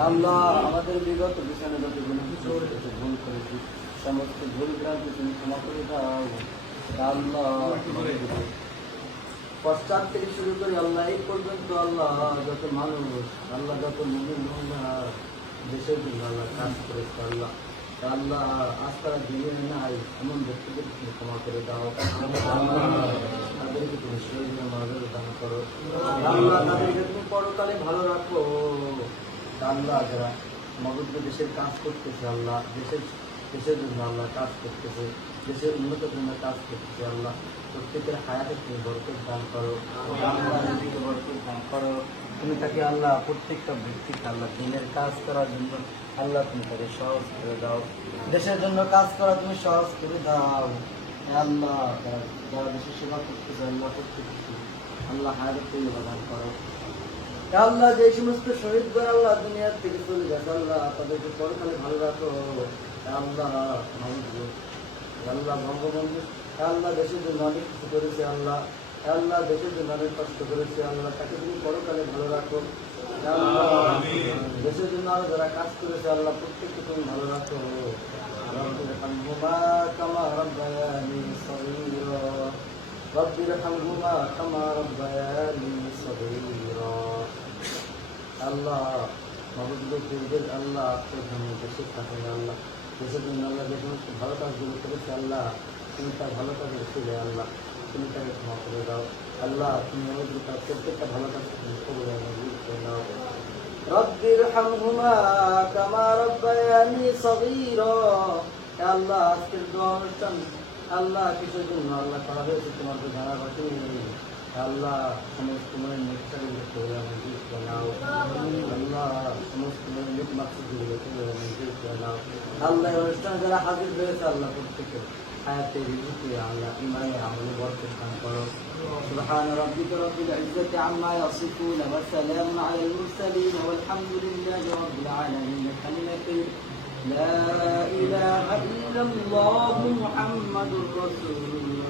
আল্লাহ আমাদের বিগত পিছনে যত ভুল করেছি সমস্ত ভুল ভ্রান্তি তুমি ক্ষমা করে দাও আল্লাহ। পশ্চাৎ থেকে শুরু করে আল্লাহ এই পর্যন্ত আল্লাহ যত মানুষ আল্লাহ যত মুমিন মহিলা দেশের জন্য আল্লাহ কাজ করেছে আল্লাহ আল্লাহ আজ তারা দিনে নাই এমন ব্যক্তিদের তুমি ক্ষমা করে দাও তাদেরকে তুমি শরীরে মাঝে দান করো আল্লাহ তাদেরকে তুমি পরকালে ভালো রাখো আল্লাহ যারা মগজ দেশের কাজ করতেছে আল্লাহ দেশের জন্য আল্লাহ কাজ করতেছে দেশের উন্নতির জন্য কাজ করতেছে আল্লাহ প্রত্যেকের হায়াতে তুমি বরকত দান করো বরকত দান করো তুমি তাকে আল্লাহ প্রত্যেকটা ব্যক্তিকে আল্লাহ দিনের কাজ করার জন্য আল্লাহ তুমি তাকে সহজ করে দাও দেশের জন্য কাজ করা তুমি সহজ করে দাও আল্লাহ যারা দেশের সেবা করতেছে আল্লাহ প্রত্যেককে আল্লাহ হায়াতে তুমি দান করো আল্লাহ যে সমস্ত শহীদ করে আল্লাহ দুনিয়ার থেকে চলে গেছে আল্লাহ তাদেরকে পরকালে ভালো রাখো আল্লাহ আল্লাহ বঙ্গবন্ধু আল্লাহ দেশের জন্য অনেক কিছু করেছে আল্লাহ আল্লাহ দেশের জন্য অনেক কষ্ট করেছে আল্লাহ তাকে তুমি পরকালে ভালো রাখো আল্লাহ দেশের জন্য আরো যারা কাজ করেছে আল্লাহ প্রত্যেককে তুমি ভালো রাখো রব্বির হামহুমা কামা রাব্বায়ানি সগীরা রব্বির হামহুমা কামা রাব্বায়ানি সগীরা আল্লাহ মহবুবদের আল্লাহ প্রধান দেশের থাকে আল্লাহ দেশের জন্য আল্লাহ যে সমস্ত ভালো কাজগুলো করেছে আল্লাহ তুমি তার ভালো কাজ রেখে আল্লাহ তুমি তাকে ক্ষমা করে দাও আল্লাহ তুমি আমাদের তার প্রত্যেকটা ভালো কাজ তুমি করে দাও রব্বির হামহুমা কামা রাব্বায়ানি সগীরা আল্লাহ আজকের অনুষ্ঠান আল্লাহ কিসের জন্য আল্লাহ করা হয়েছে তোমার তো জানা বাকি আল্লাহ সমস্ত মনের নেকচারগুলো করে মঞ্জুর করে নাও আল্লাহ সমস্ত মনের নেক মাকসুদগুলো করে মঞ্জুর করে নাও আল্লাহ অনুষ্ঠানে যারা হাজির হয়েছে আল্লাহ প্রত্যেকে হায়াতে রিজিকে আল্লাহ ইমানে আমলে বরকত দান করো সুবহান রাব্বিকা রাব্বিল ইজ্জাতি আম্মা ইয়াসিফুন ওয়া সালামুন আলাল মুরসালিন ওয়ালহামদুলিল্লাহি রাব্বিল আলামিন কালিমাতুল লা ইলাহা ইল্লাল্লাহু মুহাম্মাদুর রাসূলুল্লাহ।